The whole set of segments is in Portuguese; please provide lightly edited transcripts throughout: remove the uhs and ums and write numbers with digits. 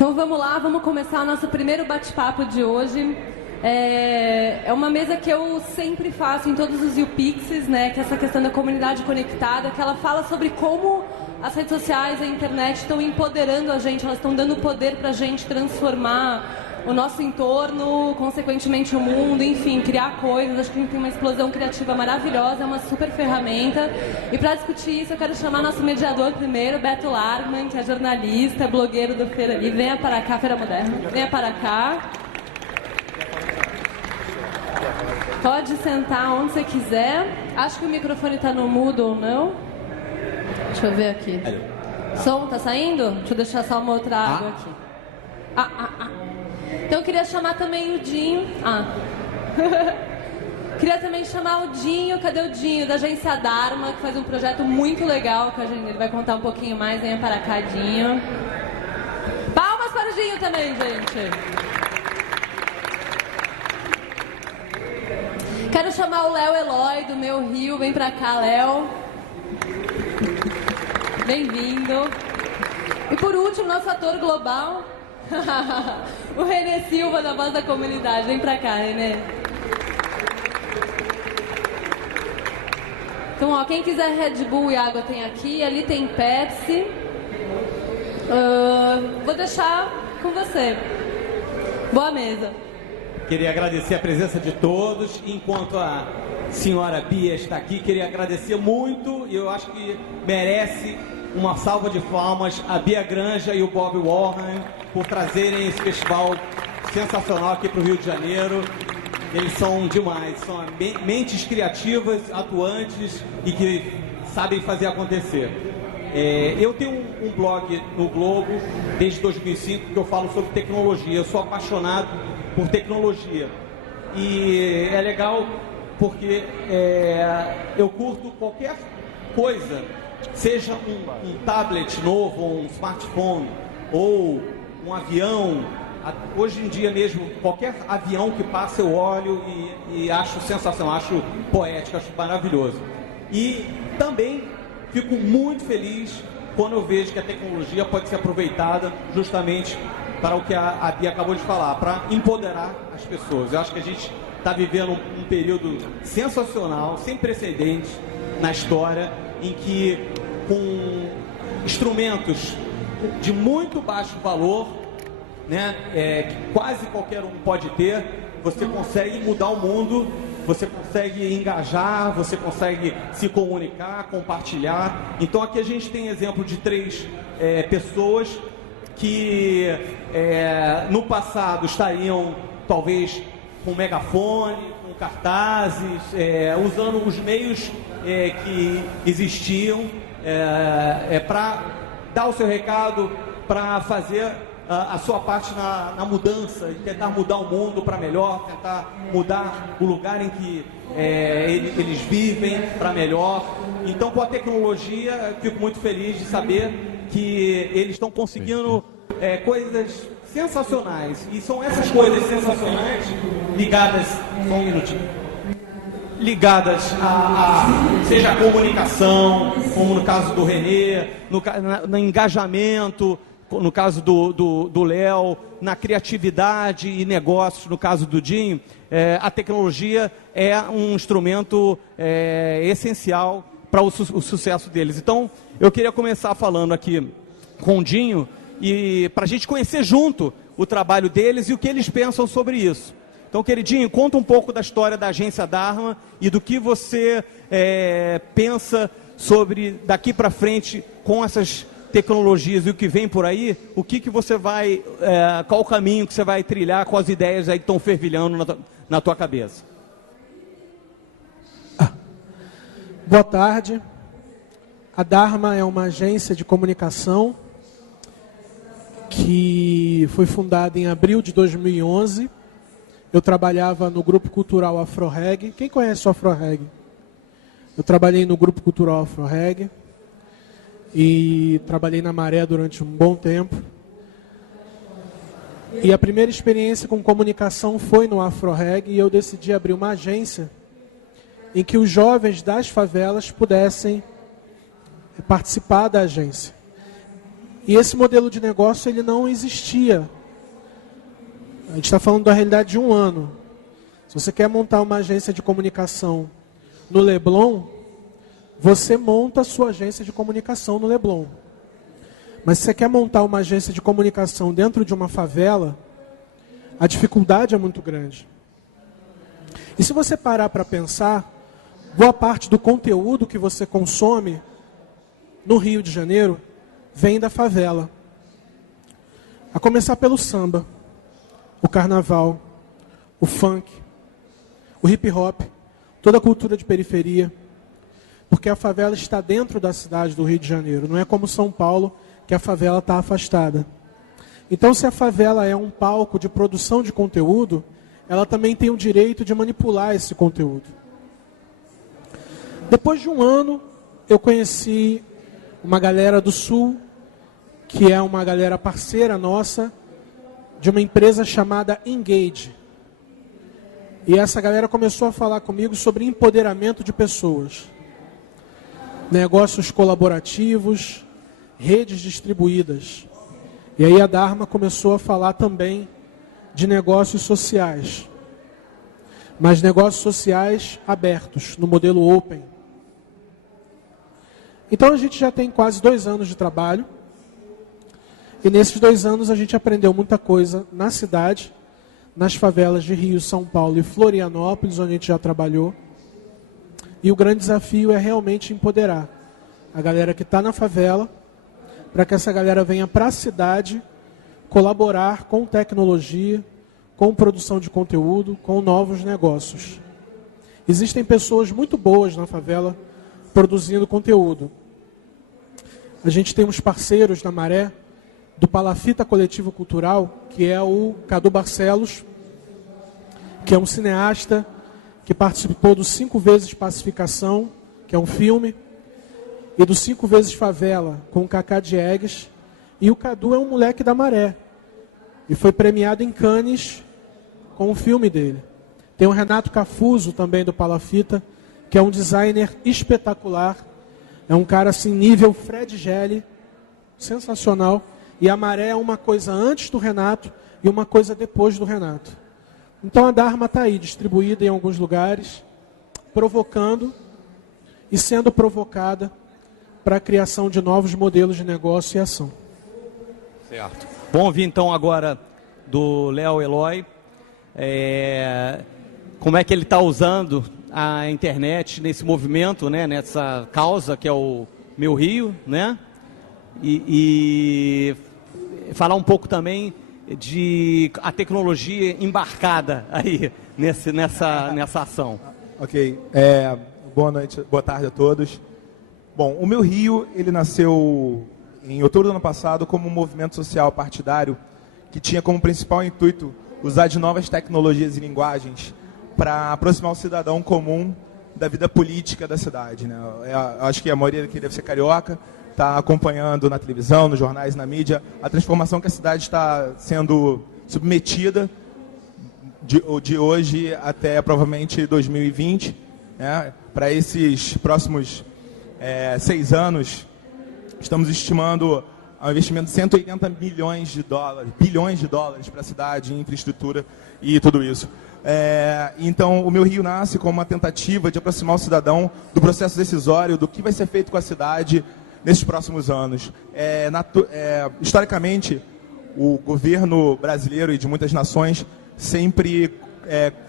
Então vamos lá, vamos começar o nosso primeiro bate-papo de hoje. É uma mesa que eu sempre faço em todos os YouPixes, né? Que é essa questão da comunidade conectada, que ela fala sobre como as redes sociais, a internet estão empoderando a gente, elas estão dando poder pra gente transformar o nosso entorno, consequentemente o mundo, enfim, criar coisas. Acho que a gente tem uma explosão criativa maravilhosa, é uma super ferramenta. E para discutir isso, eu quero chamar nosso mediador primeiro, Beto Largman, que é jornalista, blogueiro do Feira Livre. Venha para cá, Feira Moderna. Venha para cá. Pode sentar onde você quiser. Acho que o microfone está no mudo ou não. Deixa eu ver aqui. Som tá saindo? Deixa eu deixar só uma outra água aqui. Então eu queria chamar também o Dinho. Queria também chamar o Dinho. Cadê o Dinho? Da agência Dharma, que faz um projeto muito legal, que ele vai contar um pouquinho mais. Venha para cá, Dinho. Palmas para o Dinho também, gente. Quero chamar o Léo Eloy, do Meu Rio. Vem pra cá, Léo. Bem-vindo. E por último, nosso ator global, o Renê Silva, da Voz da Comunidade. Vem pra cá, Renê. Então, ó, quem quiser Red Bull e água tem aqui. Ali tem Pepsi. Vou deixar com você. Boa mesa. Queria agradecer a presença de todos. Enquanto a senhora Bia está aqui, queria agradecer muito, e eu acho que merece uma salva de palmas a Bia Granja e o Bob Warren por trazerem esse festival sensacional aqui para o Rio de Janeiro. Eles são demais, são mentes criativas, atuantes e que sabem fazer acontecer. Eu tenho um blog no Globo desde 2005 que eu falo sobre tecnologia. Eu sou apaixonado por tecnologia e é legal porque eu curto qualquer coisa, seja um tablet novo, ou um smartphone, ou um avião. Hoje em dia mesmo, qualquer avião que passa eu olho e acho sensacional, acho poético, acho maravilhoso. E também fico muito feliz quando eu vejo que a tecnologia pode ser aproveitada justamente para o que a Bia acabou de falar, para empoderar as pessoas. Eu acho que a gente está vivendo um período sensacional, sem precedentes na história, em que com instrumentos de muito baixo valor, né, que quase qualquer um pode ter, você consegue mudar o mundo, você consegue engajar, você consegue se comunicar, compartilhar. Então aqui a gente tem exemplo de 3 pessoas que no passado estariam talvez com megafone, com cartazes, usando os meios que existiam para dar o seu recado, para fazer a sua parte na mudança, e tentar mudar o mundo para melhor, tentar mudar o lugar em que eles vivem para melhor. Então, com a tecnologia, fico muito feliz de saber que eles estão conseguindo coisas sensacionais. E são essas coisas sensacionais ligadas, só um minutinho, ligadas seja a comunicação, como no caso do Renê, no engajamento, no caso do Léo, na criatividade e negócios, no caso do Dinho. A tecnologia é um instrumento essencial para o sucesso deles. Então, eu queria começar falando aqui com o Dinho, e para a gente conhecer junto o trabalho deles e o que eles pensam sobre isso. Então, queridinho, conta um pouco da história da agência Dharma e do que você pensa sobre daqui para frente com essas tecnologias e o que vem por aí. O que você vai, qual o caminho que você vai trilhar com as ideias aí que estão fervilhando na tua cabeça? Boa tarde. A Dharma é uma agência de comunicação que foi fundada em abril de 2011. Eu trabalhava no Grupo Cultural Afroreg. Quem conhece o Afroreg? Eu trabalhei no Grupo Cultural Afroreg e trabalhei na Maré durante um bom tempo. E a primeira experiência com comunicação foi no Afroreg, e eu decidi abrir uma agência em que os jovens das favelas pudessem participar da agência. E esse modelo de negócio ele não existia. A gente está falando da realidade de um ano. Se você quer montar uma agência de comunicação no Leblon, você monta a sua agência de comunicação no Leblon. Mas se você quer montar uma agência de comunicação dentro de uma favela, a dificuldade é muito grande. E se você parar para pensar, boa parte do conteúdo que você consome no Rio de Janeiro vem da favela. A começar pelo samba, o carnaval, o funk, o hip hop, toda a cultura de periferia. Porque a favela está dentro da cidade do Rio de Janeiro. Não é como São Paulo, que a favela está afastada. Então, se a favela é um palco de produção de conteúdo, ela também tem o direito de manipular esse conteúdo. Depois de um ano, eu conheci uma galera do Sul, que é uma galera parceira nossa, de uma empresa chamada Engage. E essa galera começou a falar comigo sobre empoderamento de pessoas. Negócios colaborativos, redes distribuídas. E aí a Dharma começou a falar também de negócios sociais. Mas negócios sociais abertos, no modelo open. Então a gente já tem quase 2 anos de trabalho. E nesses 2 anos a gente aprendeu muita coisa na cidade, nas favelas de Rio, São Paulo e Florianópolis, onde a gente já trabalhou. E o grande desafio é realmente empoderar a galera que está na favela, para que essa galera venha para a cidade colaborar com tecnologia, com produção de conteúdo, com novos negócios. Existem pessoas muito boas na favela produzindo conteúdo. A gente tem uns parceiros na Maré, do Palafita Coletivo Cultural, que é o Cadu Barcelos, que é um cineasta que participou do 5 vezes Pacificação, que é um filme, e do 5 vezes Favela, com o Cacá Diegues. E o Cadu é um moleque da Maré, e foi premiado em Cannes com o filme dele. Tem o Renato Cafuso, também do Palafita, que é um designer espetacular, é um cara assim, nível Fred Gelli, sensacional. E a Maré é uma coisa antes do Renato e uma coisa depois do Renato. Então a Dharma está aí, distribuída em alguns lugares, provocando e sendo provocada para a criação de novos modelos de negócio e ação. Certo. Vamos ouvir então agora do Léo Eloy, como é que ele está usando a internet nesse movimento, né, nessa causa que é o Meu Rio, né? E falar um pouco também de a tecnologia embarcada aí nessa ação. Ok. Boa noite, boa tarde a todos. Bom, o Meu Rio, ele nasceu em outubro do ano passado como um movimento social partidário que tinha como principal intuito usar de novas tecnologias e linguagens para aproximar o cidadão comum da vida política da cidade, né? Acho que a maioria aqui deve ser carioca, está acompanhando na televisão, nos jornais, na mídia, a transformação que a cidade está sendo submetida de hoje até provavelmente 2020, né? Para esses próximos 6 anos, estamos estimando um investimento de 180 bilhões de dólares para a cidade, em infraestrutura e tudo isso. Então, o Meu Rio nasce como uma tentativa de aproximar o cidadão do processo decisório, do que vai ser feito com a cidade nesses próximos anos. Historicamente, o governo brasileiro e de muitas nações sempre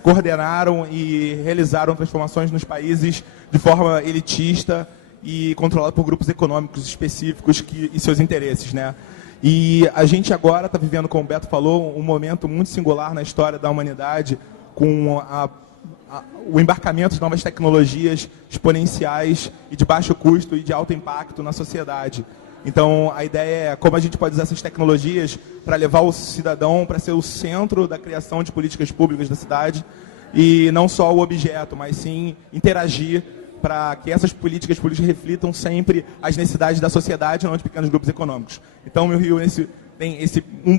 coordenaram e realizaram transformações nos países de forma elitista e controlada por grupos econômicos específicos e seus interesses, né? E a gente agora está vivendo, como o Beto falou, um momento muito singular na história da humanidade, com o embarcamento de novas tecnologias exponenciais e de baixo custo e de alto impacto na sociedade. Então, a ideia é como a gente pode usar essas tecnologias para levar o cidadão para ser o centro da criação de políticas públicas da cidade e não só o objeto, mas sim interagir para que essas políticas públicas reflitam sempre as necessidades da sociedade, não de pequenos grupos econômicos. Então, o Meu Rio tem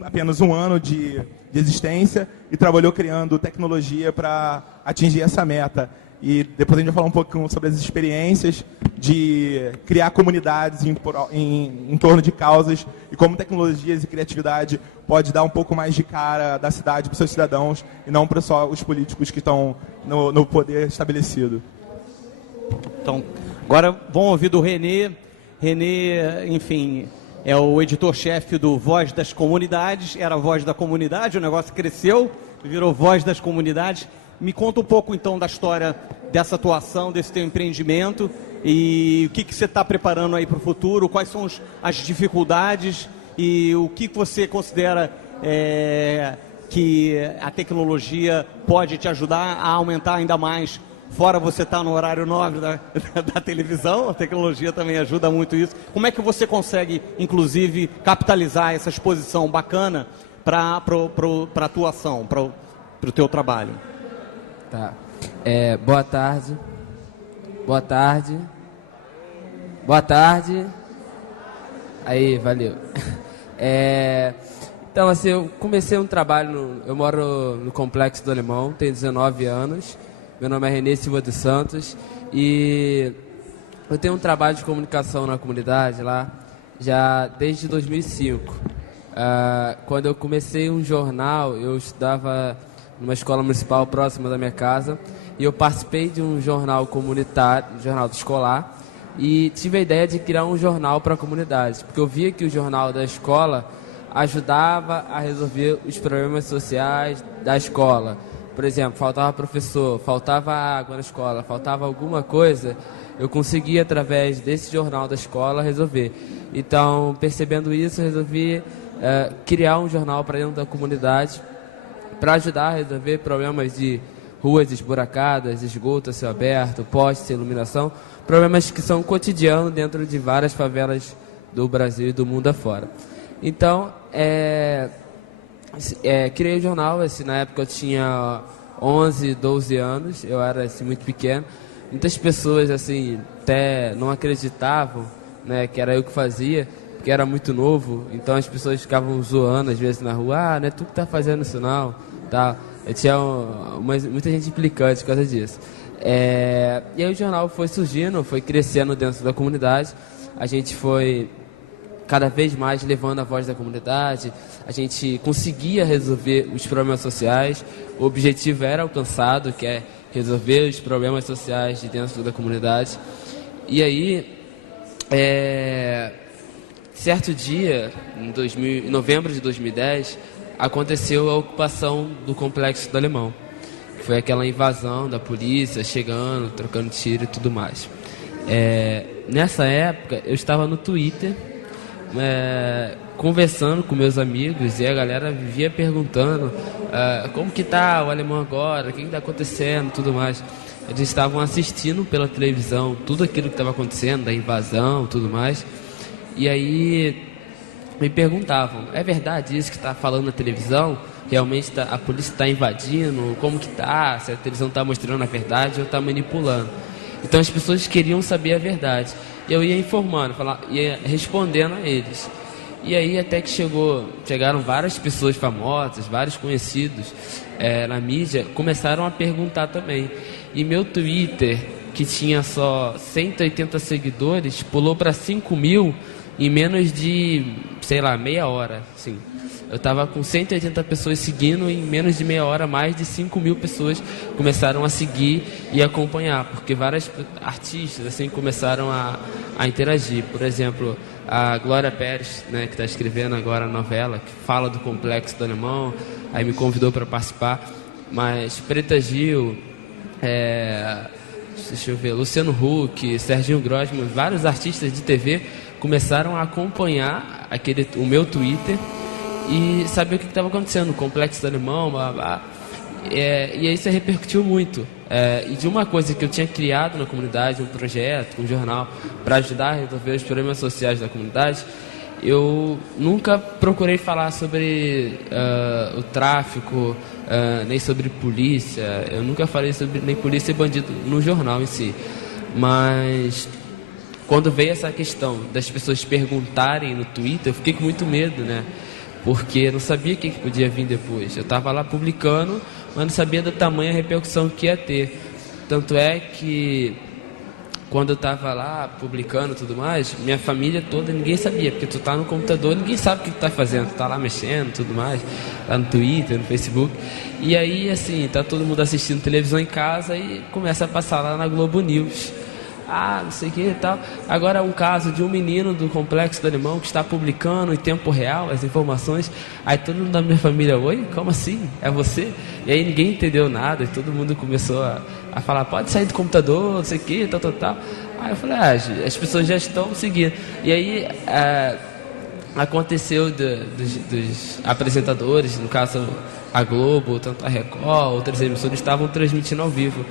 apenas um ano de existência e trabalhou criando tecnologia para atingir essa meta. e depois a gente vai falar um pouquinho sobre as experiências de criar comunidades em torno de causas e como tecnologias e criatividade pode dar um pouco mais de cara da cidade para os seus cidadãos e não para só os políticos que estão no poder estabelecido. Então, agora vamos ouvir do Renê. Renê, enfim, é o editor-chefe do Voz das Comunidades, era a Voz da Comunidade, o negócio cresceu, virou Voz das Comunidades. Me conta um pouco, então, da história dessa atuação, desse teu empreendimento e o que você está preparando aí para o futuro, quais são as dificuldades e o que você considera que a tecnologia pode te ajudar a aumentar ainda mais. Fora você estar no horário nobre da televisão, a tecnologia também ajuda muito isso. Como é que você consegue, inclusive, capitalizar essa exposição bacana para a atuação, para o teu trabalho? Tá. Boa tarde. Boa tarde. Boa tarde. Aí, valeu. Então, assim, eu comecei um trabalho, eu moro no Complexo do Alemão, tenho 19 anos. Meu nome é Renê Silva dos Santos e eu tenho um trabalho de comunicação na comunidade lá já desde 2005. Quando eu comecei um jornal, eu estudava numa escola municipal próxima da minha casa e eu participei de um jornal comunitário, um jornal escolar, e tive a ideia de criar um jornal para a comunidade, porque eu via que o jornal da escola ajudava a resolver os problemas sociais da escola. Por exemplo, faltava professor, faltava água na escola, faltava alguma coisa, eu conseguia, através desse jornal da escola, resolver. Então, percebendo isso, eu resolvi criar um jornal para dentro da comunidade para ajudar a resolver problemas de ruas esburacadas, esgoto a céu aberto, postes, iluminação, problemas que são cotidianos dentro de várias favelas do Brasil e do mundo afora. Então, criei o jornal, na época eu tinha 11, 12 anos, eu era muito pequeno. Muitas pessoas até não acreditavam, né, que era eu que fazia, porque era muito novo, então as pessoas ficavam zoando às vezes na rua, não é tu que tá fazendo isso não, tá? Eu tinha muita gente implicante por causa disso. E aí o jornal foi surgindo, foi crescendo dentro da comunidade, a gente foi cada vez mais levando a voz da comunidade, a gente conseguia resolver os problemas sociais, o objetivo era alcançado, que é resolver os problemas sociais de dentro da comunidade. E aí, certo dia, em novembro de 2010, aconteceu a ocupação do Complexo do Alemão. Foi aquela invasão da polícia, chegando, trocando tiro e tudo mais. Nessa época, eu estava no Twitter, conversando com meus amigos, e a galera vivia perguntando como que tá o alemão agora, o que está acontecendo, tudo mais. Eles estavam assistindo pela televisão tudo aquilo que estava acontecendo, da invasão, tudo mais. E aí me perguntavam, é verdade isso que está falando na televisão? Realmente a polícia está invadindo? Como que tá? Se a televisão está mostrando a verdade ou está manipulando? Então as pessoas queriam saber a verdade. Eu ia informando, ia respondendo a eles. E aí até que chegaram várias pessoas famosas, vários conhecidos na mídia, começaram a perguntar também. E meu Twitter, que tinha só 180 seguidores, pulou para 5.000 em menos de, meia hora. Assim. Eu estava com 180 pessoas seguindo e em menos de meia hora, mais de 5.000 pessoas começaram a seguir e acompanhar, porque vários artistas começaram a interagir. Por exemplo, a Glória Pérez, né, que está escrevendo agora a novela, que fala do Complexo do Alemão, aí me convidou para participar. Mas Preta Gil, Luciano Huck, Serginho Grosman, vários artistas de TV começaram a acompanhar o meu Twitter e saber o que estava acontecendo no Complexo do Alemão, blá, blá. E aí isso repercutiu muito. E de uma coisa que eu tinha criado na comunidade, um projeto, um jornal, para ajudar a resolver os problemas sociais da comunidade, eu nunca procurei falar sobre o tráfico, nem sobre polícia. Eu nunca falei sobre nem polícia e bandido no jornal em si. Mas quando veio essa questão das pessoas perguntarem no Twitter, eu fiquei com muito medo, né? Porque eu não sabia o que podia vir depois. Eu estava lá publicando, mas não sabia do tamanho e repercussão que ia ter. Tanto é que quando eu estava lá publicando e tudo mais, minha família toda, ninguém sabia, porque tu tá no computador, ninguém sabe o que tu tá fazendo, tu tá lá mexendo e tudo mais, lá no Twitter, no Facebook. E aí, assim, tá todo mundo assistindo televisão em casa e começa a passar lá na Globo News. Não sei o que e tal. Agora, um caso de um menino do Complexo do Alemão que está publicando em tempo real as informações. Aí todo mundo da minha família, oi, como assim? É você? E aí ninguém entendeu nada e todo mundo começou a falar, pode sair do computador, não sei o que, tal. Aí eu falei, as pessoas já estão seguindo. E aí aconteceu dos apresentadores, no caso a Globo, tanto a Record, outras emissoras estavam transmitindo ao vivo.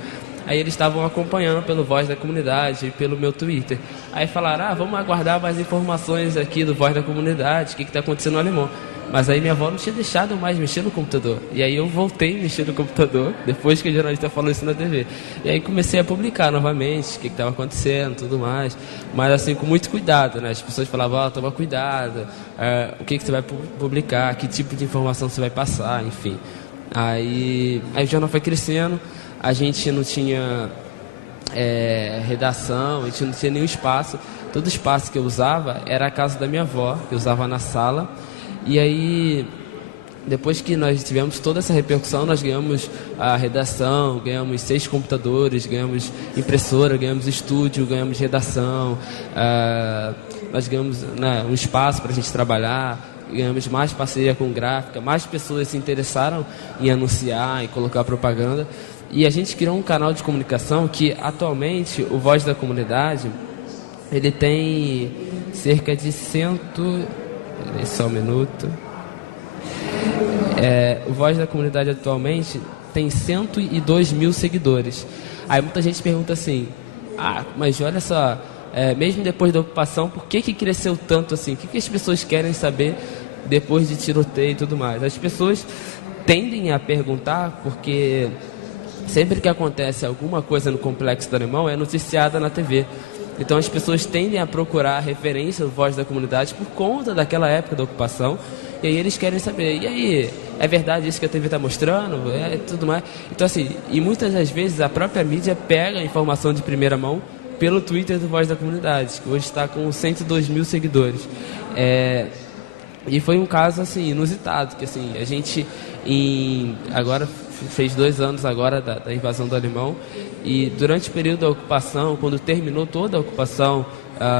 Aí eles estavam acompanhando pelo Voz da Comunidade e pelo meu Twitter. Aí falaram, vamos aguardar mais informações aqui do Voz da Comunidade, o que está acontecendo no Alemão. Mas aí minha avó não tinha deixado mais mexer no computador. E aí eu voltei a mexer no computador, depois que o jornalista falou isso na TV. E aí comecei a publicar novamente o que estava acontecendo, tudo mais. Mas assim, com muito cuidado, né? As pessoas falavam, toma cuidado, o que você vai publicar, que tipo de informação você vai passar, enfim. Aí o jornal foi crescendo. A gente não tinha redação, a gente não tinha nenhum espaço. Todo espaço que eu usava era a casa da minha avó, que eu usava na sala. E aí, depois que nós tivemos toda essa repercussão, nós ganhamos a redação, ganhamos 6 computadores, ganhamos impressora, ganhamos estúdio, ganhamos redação. Nós ganhamos um espaço para a gente trabalhar. Ganhamos mais parceria com gráfica, mais pessoas se interessaram em anunciar, em colocar propaganda. E a gente criou um canal de comunicação que, atualmente, o Voz da Comunidade, ele tem cerca de só um minuto. O Voz da Comunidade, atualmente, tem 102 mil seguidores. Aí muita gente pergunta assim, mas olha só, mesmo depois da ocupação, por que cresceu tanto assim? O que as pessoas querem saber depois de tiroteio e tudo mais? As pessoas tendem a perguntar porque sempre que acontece alguma coisa no Complexo do Alemão é noticiada na TV. Então as pessoas tendem a procurar a referência do Voz da Comunidade por conta daquela época da ocupação. E aí eles querem saber, e aí, é verdade isso que a TV está mostrando? Tudo mais. Então assim, e muitas das vezes a própria mídia pega a informação de primeira mão pelo Twitter do Voz da Comunidade, que hoje está com 102 mil seguidores. E foi um caso assim, inusitado, que assim, a gente agora fez 2 anos agora da invasão do Alemão, e durante o período da ocupação, quando terminou toda a ocupação,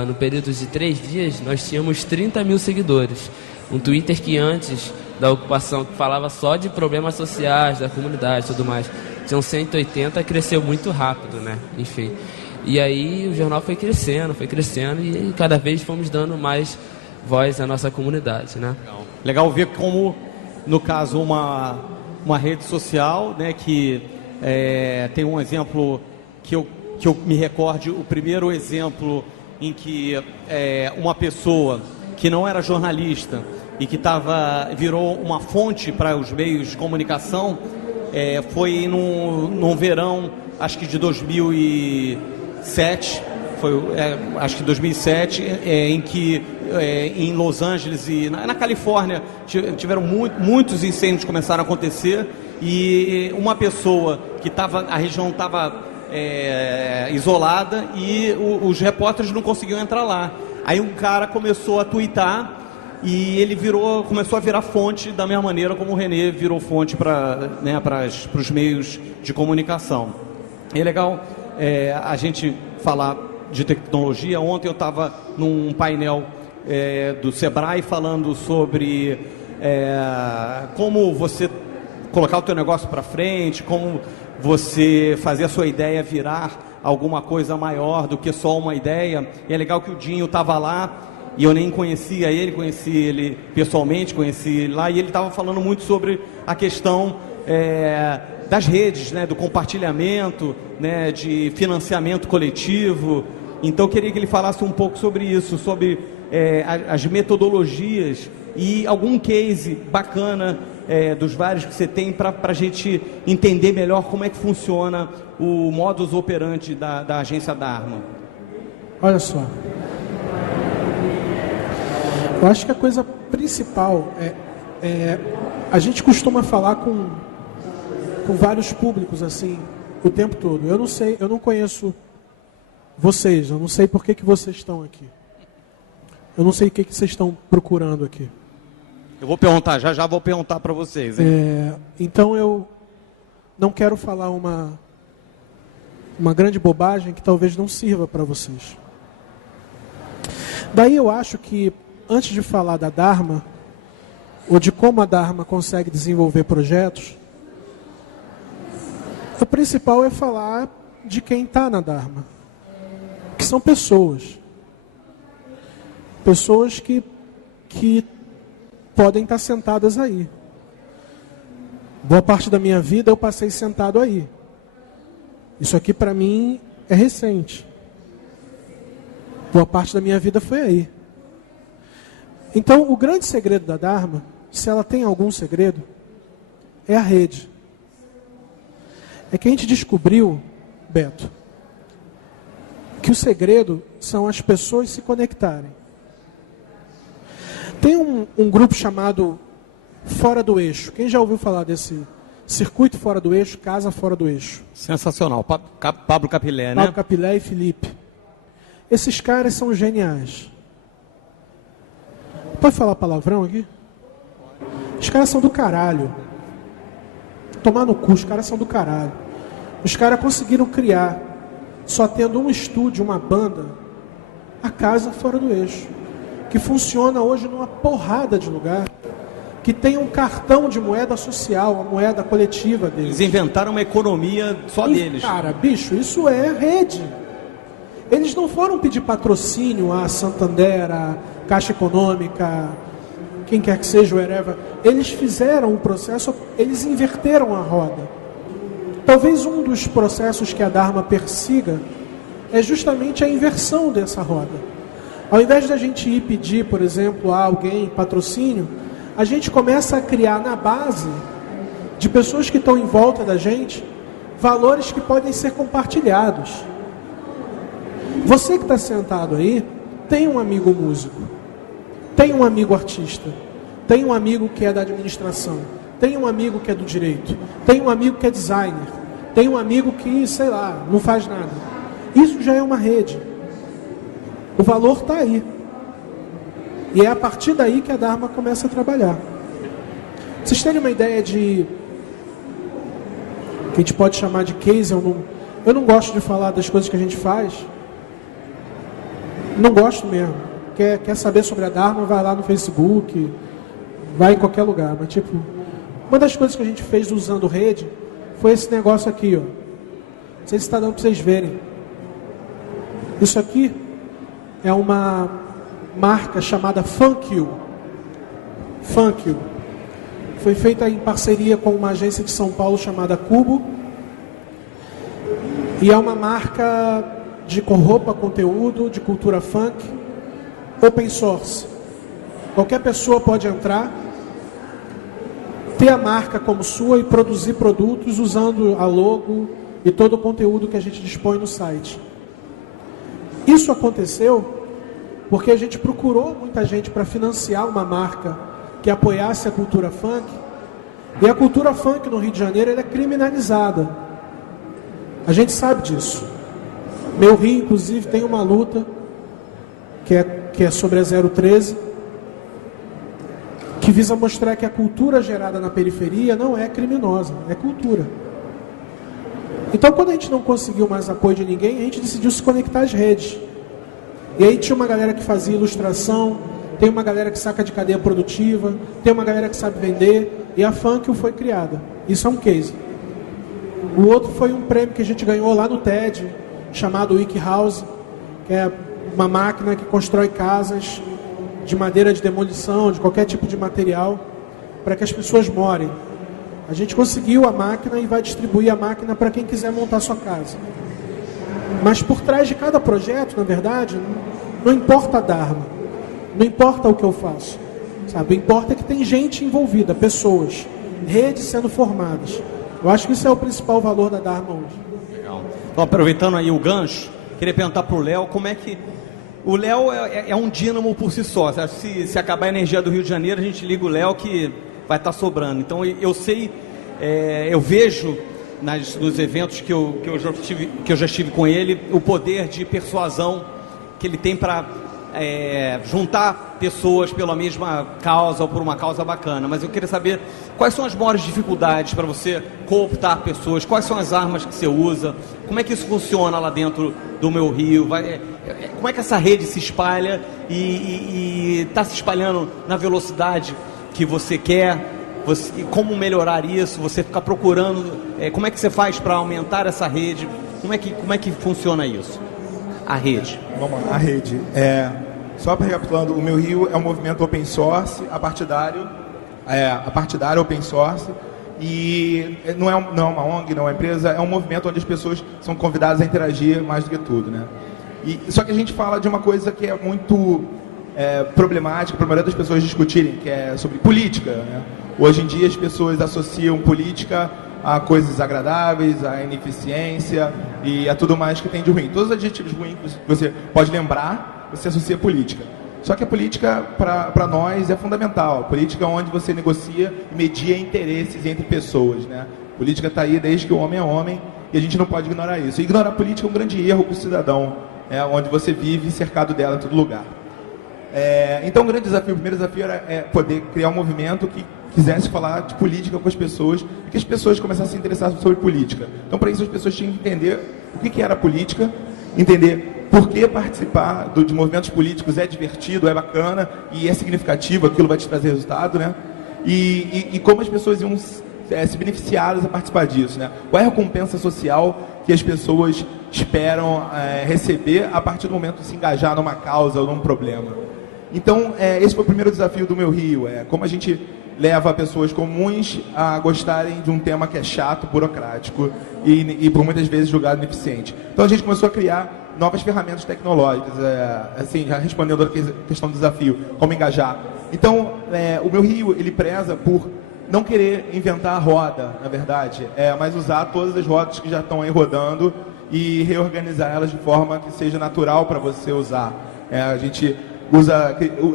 no período de 3 dias, nós tínhamos 30 mil seguidores. Um Twitter que antes da ocupação, que falava só de problemas sociais, da comunidade e tudo mais, tinham 180, cresceu muito rápido, né? Enfim. E aí o jornal foi crescendo e cada vez fomos dando mais voz à nossa comunidade, né? Legal ver como, no caso, uma rede social, né, que tem um exemplo que eu me recorde, o primeiro exemplo em que uma pessoa que não era jornalista e que virou uma fonte para os meios de comunicação, foi num verão, acho que de 2007, acho que 2007, em que em Los Angeles e na Califórnia tiveram muitos incêndios que começaram a acontecer, e uma pessoa que a região estava isolada e os repórteres não conseguiam entrar lá. Aí um cara começou a tuitar e ele começou a virar fonte da mesma maneira como o Renê virou fonte para os meios de comunicação. E é legal a gente falar de tecnologia. Ontem eu estava num painel do Sebrae falando sobre como você colocar o teu negócio para frente, como você fazer a sua ideia virar alguma coisa maior do que só uma ideia. E é legal que o Dinho estava lá e eu nem conhecia ele, conheci ele pessoalmente, conheci ele lá, e ele estava falando muito sobre a questão das redes, né, do compartilhamento, né, de financiamento coletivo. Então eu queria que ele falasse um pouco sobre isso, sobre as metodologias e algum case bacana dos vários que você tem para a gente entender melhor como é que funciona o modus operandi da agência Dharma. Olha só, eu acho que a coisa principal a gente costuma falar com vários públicos assim, O tempo todo. Eu não sei, eu não conheço vocês, eu não sei por que vocês estão aqui. Eu não sei o que vocês estão procurando aqui. Eu vou perguntar, já vou perguntar para vocês. Hein? Então eu não quero falar uma grande bobagem que talvez não sirva para vocês. Daí eu acho que, antes de falar da Dharma, ou de como a Dharma consegue desenvolver projetos, o principal é falar de quem está na Dharma, que são pessoas. Pessoas que podem estar sentadas aí. Boa parte da minha vida eu passei sentado aí. Isso aqui para mim é recente. Boa parte da minha vida foi aí. Então, o grande segredo da Dharma, se ela tem algum segredo, é a rede. É que a gente descobriu, Beto, que o segredo são as pessoas se conectarem. Tem um grupo chamado Fora do Eixo. Quem já ouviu falar desse circuito fora do eixo, casa fora do eixo? Sensacional. Pablo Capilé, né? Pablo Capilé e Felipe. Esses caras são geniais. Pode falar palavrão aqui? Os caras são do caralho. Tomar no cu, os caras são do caralho. Os caras conseguiram criar, só tendo um estúdio, uma banda, a casa fora do eixo, que funciona hoje numa porrada de lugar, que tem um cartão de moeda social, a moeda coletiva deles. Eles inventaram uma economia só deles. Cara, bicho, isso é rede. Eles não foram pedir patrocínio a Santander, a Caixa Econômica, quem quer que seja, wherever. Eles fizeram um processo, eles inverteram a roda. Talvez um dos processos que a Dharma persiga é justamente a inversão dessa roda. Ao invés de a gente ir pedir, por exemplo, a alguém patrocínio, a gente começa a criar na base de pessoas que estão em volta da gente valores que podem ser compartilhados. Você que está sentado aí tem um amigo músico, tem um amigo artista, tem um amigo que é da administração, tem um amigo que é do direito, tem um amigo que é designer, tem um amigo que, sei lá, não faz nada. Isso já é uma rede. O valor está aí. E é a partir daí que a Dharma começa a trabalhar. Vocês terem uma ideia de... que a gente pode chamar de case, eu não gosto de falar das coisas que a gente faz. Não gosto mesmo. Quer saber sobre a Dharma, vai lá no Facebook, vai em qualquer lugar. Mas tipo, uma das coisas que a gente fez usando rede foi esse negócio aqui, ó. Não sei se está dando para vocês verem. Isso aqui é uma marca chamada Funk You. Funk You. Foi feita em parceria com uma agência de São Paulo chamada Cubo. E é uma marca de roupa, conteúdo, de cultura funk, open source. Qualquer pessoa pode entrar, ter a marca como sua e produzir produtos usando a logo e todo o conteúdo que a gente dispõe no site. Isso aconteceu porque a gente procurou muita gente para financiar uma marca que apoiasse a cultura funk. E a cultura funk no Rio de Janeiro ela é criminalizada. A gente sabe disso. Meu Rio, inclusive, tem uma luta que é sobre a 013, que visa mostrar que a cultura gerada na periferia não é criminosa, é cultura. Então, quando a gente não conseguiu mais apoio de ninguém, a gente decidiu se conectar às redes. E aí tinha uma galera que fazia ilustração, tem uma galera que saca de cadeia produtiva, tem uma galera que sabe vender, e a Funk foi criada. Isso é um case. O outro foi um prêmio que a gente ganhou lá no TED, chamado WikiHouse, que é uma máquina que constrói casas de madeira de demolição, de qualquer tipo de material, para que as pessoas morem. A gente conseguiu a máquina e vai distribuir a máquina para quem quiser montar sua casa. Mas por trás de cada projeto, na verdade, não importa a Dharma, não importa o que eu faço, sabe? O que importa é que tem gente envolvida, pessoas, redes sendo formadas. Eu acho que isso é o principal valor da Dharma hoje. Legal. Então, aproveitando aí o gancho, queria perguntar para o Léo como é que... O Léo é um dínamo por si só. Se acabar a energia do Rio de Janeiro, a gente liga o Léo que vai estar sobrando. Então eu sei, eu vejo nos eventos que eu já estive com ele, o poder de persuasão que ele tem para juntar pessoas pela mesma causa ou por uma causa bacana. Mas eu queria saber quais são as maiores dificuldades para você cooptar pessoas, quais são as armas que você usa, como é que isso funciona lá dentro do Meu Rio, como é que essa rede se espalha e está se espalhando na velocidade que você quer, como melhorar isso, você ficar procurando, como é que você faz para aumentar essa rede, como é que funciona isso? A rede. Vamos lá, a rede. Só para recapitulando, o Meu Rio é um movimento open source, apartidário open source, e não é uma ONG, não é uma empresa, é um movimento onde as pessoas são convidadas a interagir mais do que tudo, né? Só que a gente fala de uma coisa que é muito problemática para a maioria das pessoas discutirem, que é sobre política, né? Hoje em dia as pessoas associam política a coisas agradáveis, a ineficiência e a tudo mais que tem de ruim. Todos os adjetivos ruins que você pode lembrar, você associa a política. Só que a política, para nós, é fundamental. A política é onde você negocia e media interesses entre pessoas, né? A política está aí desde que o homem é homem e a gente não pode ignorar isso. E ignorar a política é um grande erro para o cidadão, onde você vive cercado dela em todo lugar. Então, o grande desafio, o primeiro desafio era poder criar um movimento que quisesse falar de política com as pessoas e que as pessoas começassem a se interessar sobre política. Então, para isso, as pessoas tinham que entender o que era política, entender por que participar de movimentos políticos é divertido, é bacana e é significativo, aquilo vai te trazer resultado, né? E como as pessoas iam se beneficiadas a participar disso, né? Qual é a recompensa social que as pessoas esperam receber a partir do momento de se engajar numa causa ou num problema? Então, esse foi o primeiro desafio do Meu Rio, como a gente leva pessoas comuns a gostarem de um tema que é chato, burocrático e por muitas vezes julgado ineficiente. Então a gente começou a criar novas ferramentas tecnológicas, assim, já respondendo a questão do desafio, como engajar. Então, o Meu Rio, ele preza por não querer inventar a roda, na verdade, mas usar todas as rodas que já estão aí rodando e reorganizar elas de forma que seja natural para você usar. A gente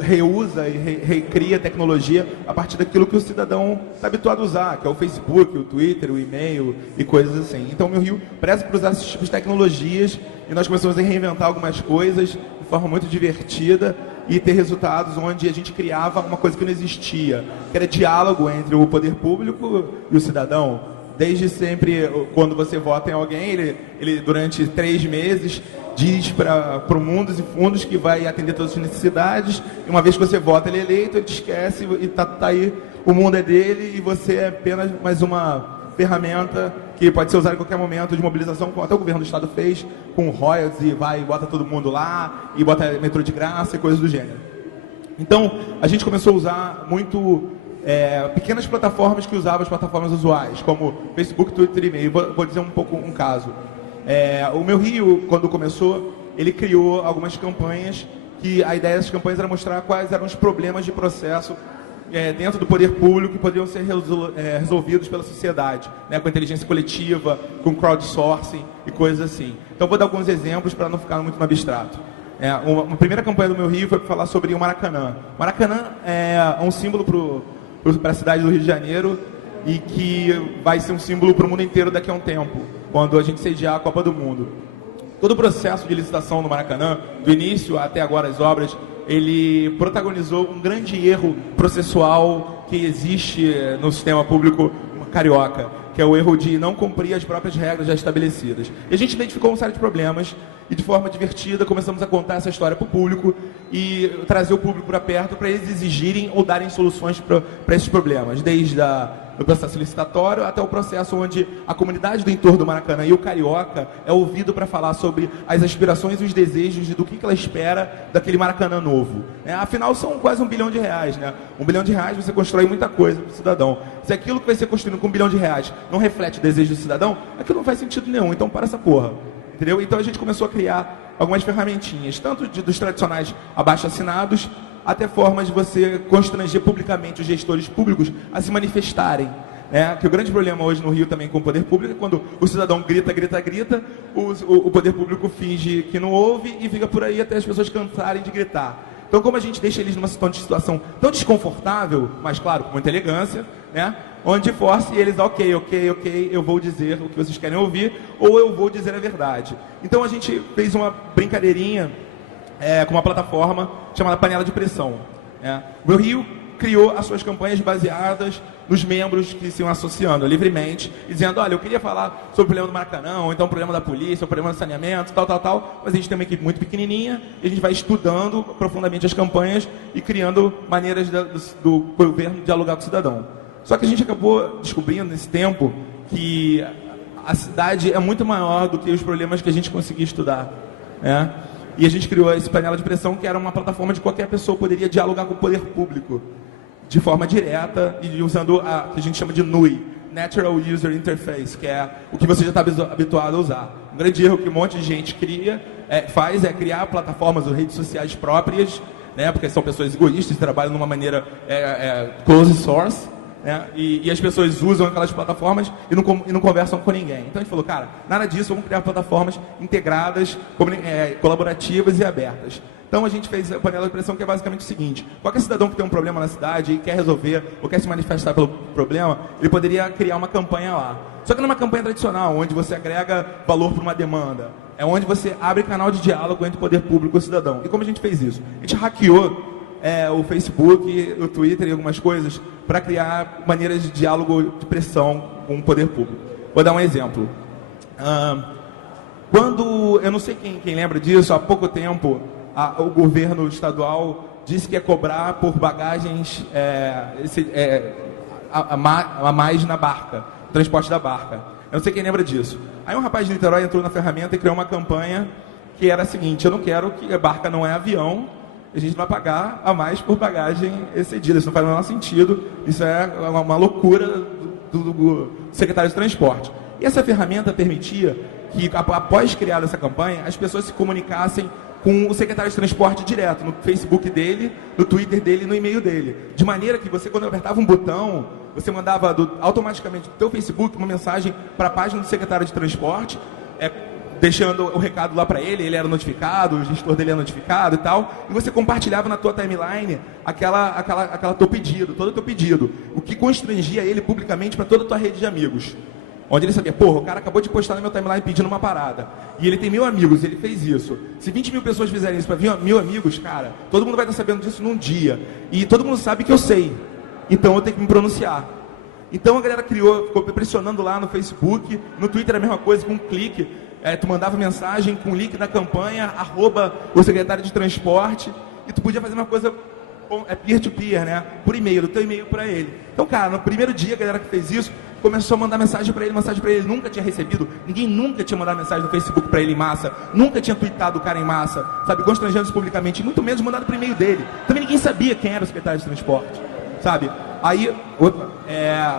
reusa e recria tecnologia a partir daquilo que o cidadão está habituado a usar, que é o Facebook, o Twitter, o e-mail e coisas assim. Então, o Meu Rio preza por usar esses tipos de tecnologias e nós começamos a reinventar algumas coisas de forma muito divertida e ter resultados onde a gente criava uma coisa que não existia, que era diálogo entre o poder público e o cidadão. Desde sempre, quando você vota em alguém, ele durante 3 meses diz para o mundos e fundos que vai atender todas as necessidades. E uma vez que você vota, ele é eleito, ele te esquece e tá aí, o mundo é dele e você é apenas mais uma ferramenta que pode ser usada em qualquer momento de mobilização, como até o governo do estado fez, com royalties e vai e bota todo mundo lá, e bota metrô de graça e coisas do gênero. Então, a gente começou a usar muito pequenas plataformas que usavam as plataformas usuais, como Facebook, Twitter e e-mail. Vou dizer um caso. O Meu Rio, quando começou, ele criou algumas campanhas que a ideia dessas campanhas era mostrar quais eram os problemas de processo dentro do poder público que poderiam ser resolvidos pela sociedade, né, com inteligência coletiva, com crowdsourcing e coisas assim. Então, vou dar alguns exemplos para não ficar muito no abstrato. Uma primeira campanha do Meu Rio foi para falar sobre o Maracanã. O Maracanã é um símbolo para a cidade do Rio de Janeiro e que vai ser um símbolo para o mundo inteiro daqui a um tempo, quando a gente sediar a Copa do Mundo. Todo o processo de licitação no Maracanã, do início até agora as obras, ele protagonizou um grande erro processual que existe no sistema público carioca, que é o erro de não cumprir as próprias regras já estabelecidas. E a gente identificou uma série de problemas e, de forma divertida, começamos a contar essa história para o público e trazer o público para perto para eles exigirem ou darem soluções para esses problemas, desde o processo licitatório até o processo onde a comunidade do entorno do Maracanã e o carioca é ouvido para falar sobre as aspirações e os desejos do que ela espera daquele Maracanã novo. Afinal, são quase R$1 bilhão, né? R$1 bilhão você constrói muita coisa para o cidadão. Se aquilo que vai ser construído com R$1 bilhão não reflete o desejo do cidadão, aquilo não faz sentido nenhum, então para essa porra. Entendeu? Então a gente começou a criar algumas ferramentinhas, tanto dos tradicionais abaixo-assinados, até formas de você constranger publicamente os gestores públicos a se manifestarem. Que o grande problema hoje no Rio também com o poder público é quando o cidadão grita, o poder público finge que não ouve e fica por aí até as pessoas cansarem de gritar. Então, como a gente deixa eles numa situação tão desconfortável, mas claro, com muita elegância, onde force eles, ok, eu vou dizer o que vocês querem ouvir, ou eu vou dizer a verdade. Então a gente fez uma brincadeirinha com uma plataforma chamada Panela de Pressão. O Meu Rio criou as suas campanhas baseadas nos membros que se iam associando livremente, e dizendo, olha, eu queria falar sobre o problema do Maracanã, ou então o problema da polícia, o problema do saneamento, tal, mas a gente tem uma equipe muito pequenininha, e a gente vai estudando profundamente as campanhas e criando maneiras do governo dialogar com o cidadão. Só que a gente acabou descobrindo nesse tempo que a cidade é muito maior do que os problemas que a gente conseguia estudar, né? E a gente criou esse Panela de Pressão, que era uma plataforma de qualquer pessoa poderia dialogar com o poder público de forma direta e usando a que a gente chama de NUI, Natural User Interface, que é o que você já está habituado a usar. Um grande erro que um monte de gente faz é criar plataformas ou redes sociais próprias, né, porque são pessoas egoístas que trabalham de uma maneira closed source, né, e as pessoas usam aquelas plataformas e não conversam com ninguém. Então a gente falou, cara, nada disso, vamos criar plataformas integradas, colaborativas e abertas. Então a gente fez a Panela de Pressão, que é basicamente o seguinte: qualquer cidadão que tem um problema na cidade e quer resolver, ou quer se manifestar pelo problema, ele poderia criar uma campanha lá. Só que não é uma campanha tradicional, onde você agrega valor para uma demanda. É onde você abre canal de diálogo entre o poder público e o cidadão. E como a gente fez isso? A gente hackeou o Facebook, o Twitter e algumas coisas para criar maneiras de diálogo, de pressão com o poder público. Vou dar um exemplo. Eu não sei quem lembra disso, há pouco tempo o governo estadual disse que ia cobrar por bagagens a mais na barca, transporte da barca. Eu não sei quem lembra disso. Aí um rapaz de Niterói entrou na ferramenta e criou uma campanha que era a seguinte: eu não quero que a barca não é avião, a gente vai pagar a mais por bagagem excedida. Isso não faz o menor sentido, isso é uma loucura do secretário de transporte. E essa ferramenta permitia que, após criar essa campanha, as pessoas se comunicassem com o secretário de transporte direto, no Facebook dele, no Twitter dele, no e-mail dele. De maneira que você, quando apertava um botão, você mandava automaticamente do teu Facebook uma mensagem para a página do secretário de transporte, deixando o recado lá para ele era notificado, o gestor dele era notificado e tal, e você compartilhava na tua timeline todo o teu pedido, o que constrangia ele publicamente para toda a tua rede de amigos. Onde ele sabia, porra, o cara acabou de postar no meu timeline pedindo uma parada. E ele tem 1000 amigos, ele fez isso. Se 20 mil pessoas fizerem isso para 1000 amigos, cara, todo mundo vai estar sabendo disso num dia. E todo mundo sabe que eu sei. Então eu tenho que me pronunciar. Então a galera ficou pressionando lá no Facebook, no Twitter a mesma coisa, com um clique. Tu mandava mensagem com o link da campanha, @ o secretário de transporte, e tu podia fazer uma coisa peer-to-peer, né? Por e-mail, do teu e-mail para ele. Então, cara, no primeiro dia a galera que fez isso começou a mandar mensagem para ele, nunca tinha recebido, ninguém nunca tinha mandado mensagem no Facebook para ele em massa, nunca tinha tweetado o cara em massa, sabe, constrangendo isso publicamente, muito menos mandado pro e-mail dele. Também ninguém sabia quem era o secretário de transporte, sabe? Aí,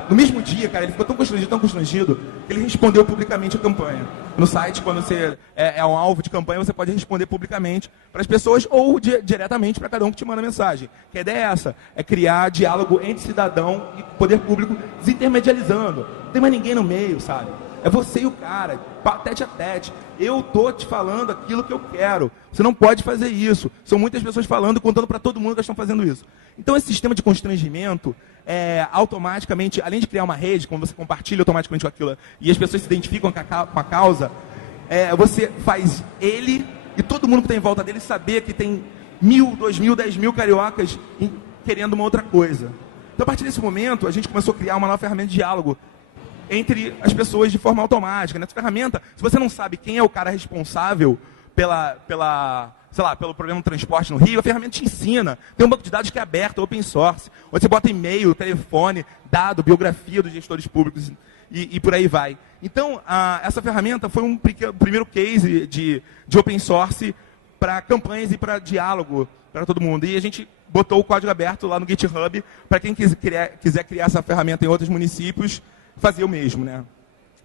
no mesmo dia, cara, ele ficou tão constrangido, que ele respondeu publicamente a campanha. No site, quando você é um alvo de campanha, você pode responder publicamente para as pessoas ou diretamente para cada um que te manda mensagem. Que a ideia é essa, é criar diálogo entre cidadão e poder público, desintermedializando. Não tem mais ninguém no meio, sabe? É você e o cara, tete a tete. Eu tô te falando aquilo que eu quero. Você não pode fazer isso. São muitas pessoas falando, contando para todo mundo que estão fazendo isso. Então esse sistema de constrangimento, automaticamente, além de criar uma rede, quando você compartilha automaticamente com aquilo, e as pessoas se identificam com a causa, você faz ele e todo mundo que está em volta dele saber que tem 1000, 2000, 10.000 cariocas querendo uma outra coisa. Então a partir desse momento, a gente começou a criar uma nova ferramenta de diálogo entre as pessoas de forma automática. Nessa ferramenta, se você não sabe quem é o cara responsável pelo problema do transporte no Rio, a ferramenta te ensina. Tem um banco de dados que é aberto, open source, onde você bota e-mail, telefone, dado, biografia dos gestores públicos e por aí vai. Então, essa ferramenta foi um primeiro case de open source para campanhas e para diálogo para todo mundo. E a gente botou o código aberto lá no GitHub para quem quiser criar essa ferramenta em outros municípios, fazer o mesmo, né?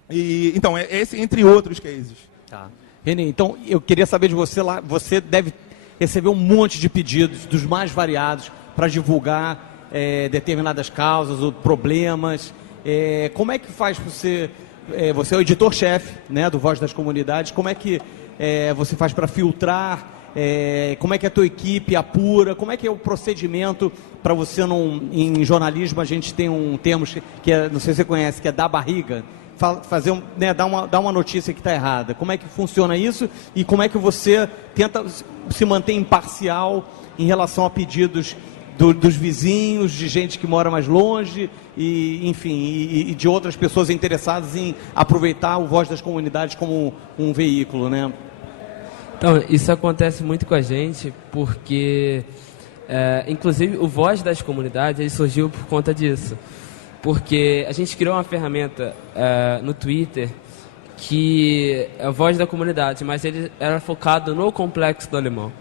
Então, esse entre outros cases. Tá. Renê, então, eu queria saber de você lá, você deve receber um monte de pedidos, dos mais variados, para divulgar determinadas causas ou problemas. Como é que faz você... Você é o editor-chefe, né, do Voz das Comunidades, como é que você faz para filtrar Como é que a tua equipe apura? Como é que é o procedimento para você, em jornalismo, a gente tem um termo que é, não sei se você conhece, que é dar barriga, fazer dar uma notícia que está errada. Como é que funciona isso e como é que você tenta se manter imparcial em relação a pedidos dos vizinhos, de gente que mora mais longe e, enfim, e de outras pessoas interessadas em aproveitar o Voz das Comunidades como um veículo, né? Então, isso acontece muito com a gente porque, inclusive, o Voz das Comunidades ele surgiu por conta disso. Porque a gente criou uma ferramenta no Twitter que é a Voz da Comunidade, mas ele era focado no Complexo do Alemão,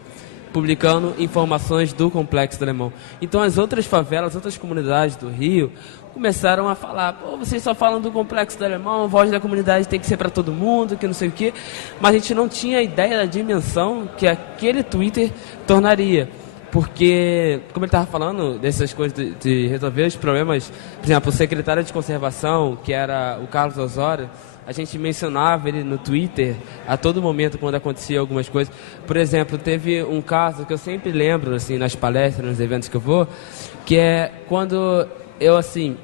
publicando informações do Complexo do Alemão. Então as outras favelas, outras comunidades do Rio começaram a falar, pô, vocês só falam do Complexo do Alemão, a Voz da Comunidade tem que ser para todo mundo, que não sei o quê. Mas a gente não tinha ideia da dimensão que aquele Twitter tornaria. Porque, como ele estava falando dessas coisas de resolver os problemas, por exemplo, o secretário de conservação, que era o Carlos Osório, a gente mencionava ele no Twitter a todo momento quando acontecia algumas coisas. Por exemplo, teve um caso que eu sempre lembro, assim, nas palestras, nos eventos que eu vou, que é quando eu, assim,